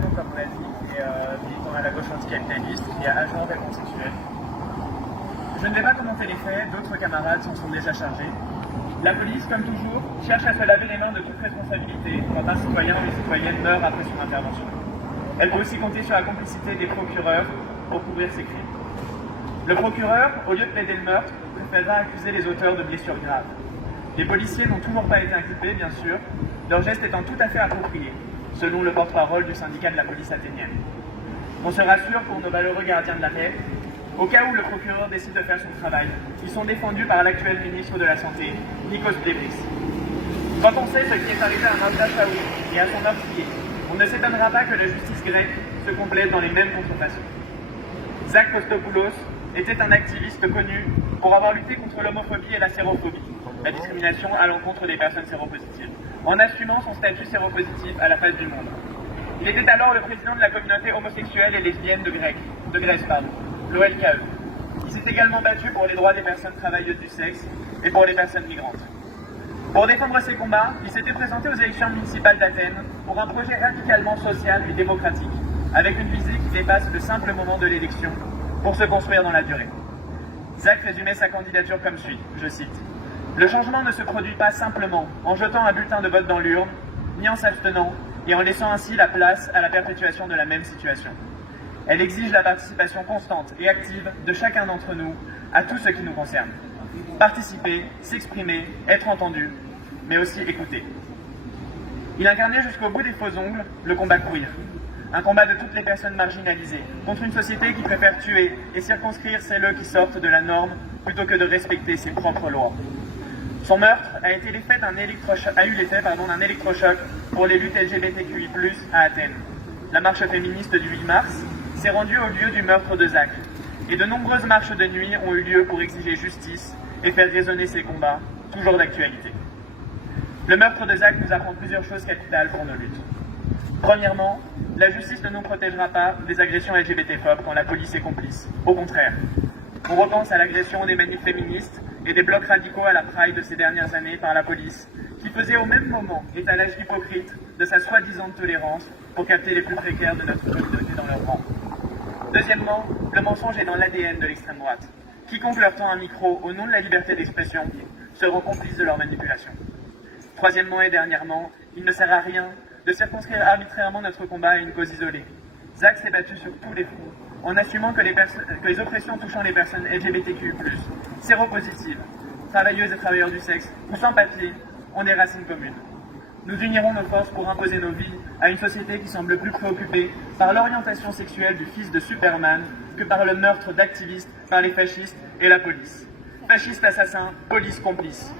Comme on l'a dit, et militant à la gauche anticapitaliste et agent réconcilié. Je ne vais pas commenter les faits, d'autres camarades s'en sont déjà chargés. La police, comme toujours, cherche à se laver les mains de toute responsabilité quand un citoyen ou une citoyenne meurt après son intervention. Elle peut aussi compter sur la complicité des procureurs pour couvrir ses crimes. Le procureur, au lieu de plaider le meurtre, préférera accuser les auteurs de blessures graves. Les policiers n'ont toujours pas été inculpés, bien sûr, leur geste étant tout à fait approprié, selon le porte-parole du syndicat de la police athénienne. On se rassure pour nos valeureux gardiens de la paix. Au cas où le procureur décide de faire son travail, ils sont défendus par l'actuel ministre de la Santé, Nikos Plevris. Quand on sait ce qui est arrivé à Malta Chaoui et à son meurtrier, on ne s'étonnera pas que la justice grecque se complète dans les mêmes contrefaçons. Zach Kostopoulos était un activiste connu pour avoir lutté contre l'homophobie et la sérophobie, la discrimination à l'encontre des personnes séropositives, en assumant son statut séropositif à la face du monde. Il était alors le président de la communauté homosexuelle et lesbienne de Grèce, l'OLKE. Il s'est également battu pour les droits des personnes travailleuses du sexe et pour les personnes migrantes. Pour défendre ses combats, il s'était présenté aux élections municipales d'Athènes pour un projet radicalement social et démocratique, avec une visée qui dépasse le simple moment de l'élection pour se construire dans la durée. Zach résumait sa candidature comme suit, je cite: « Le changement ne se produit pas simplement en jetant un bulletin de vote dans l'urne, ni en s'abstenant, et en laissant ainsi la place à la perpétuation de la même situation. Elle exige la participation constante et active de chacun d'entre nous à tout ce qui nous concerne. Participer, s'exprimer, être entendu, mais aussi écouter. » Il incarnait jusqu'au bout des faux ongles le combat queer, un combat de toutes les personnes marginalisées, contre une société qui préfère tuer et circonscrire celles qui sortent de la norme plutôt que de respecter ses propres lois. Son meurtre a eu l'effet d'un électrochoc pour les luttes LGBTQI+, à Athènes. La marche féministe du 8 mars s'est rendue au lieu du meurtre de Zach, et de nombreuses marches de nuit ont eu lieu pour exiger justice et faire résonner ces combats, toujours d'actualité. Le meurtre de Zach nous apprend plusieurs choses capitales pour nos luttes. Premièrement, la justice ne nous protégera pas des agressions LGBT-phobes quand la police est complice. Au contraire, on repense à l'agression des manifs féministes et des blocs radicaux à la Pride de ces dernières années par la police, qui faisait au même moment étalage hypocrite de sa soi-disant tolérance pour capter les plus précaires de notre communauté dans leur rang. Deuxièmement, le mensonge est dans l'ADN de l'extrême droite. Quiconque leur tend un micro au nom de la liberté d'expression seront complices de leur manipulation. Troisièmement et dernièrement, il ne sert à rien de circonscrire arbitrairement notre combat à une cause isolée. Zach s'est battu sur tous les fronts, en assumant que les oppressions touchant les personnes LGBTQ+, séropositives, travailleuses et travailleurs du sexe, ou sans papier, ont des racines communes. Nous unirons nos forces pour imposer nos vies à une société qui semble plus préoccupée par l'orientation sexuelle du fils de Superman que par le meurtre d'activistes par les fascistes et la police. Fascistes assassins, police complice.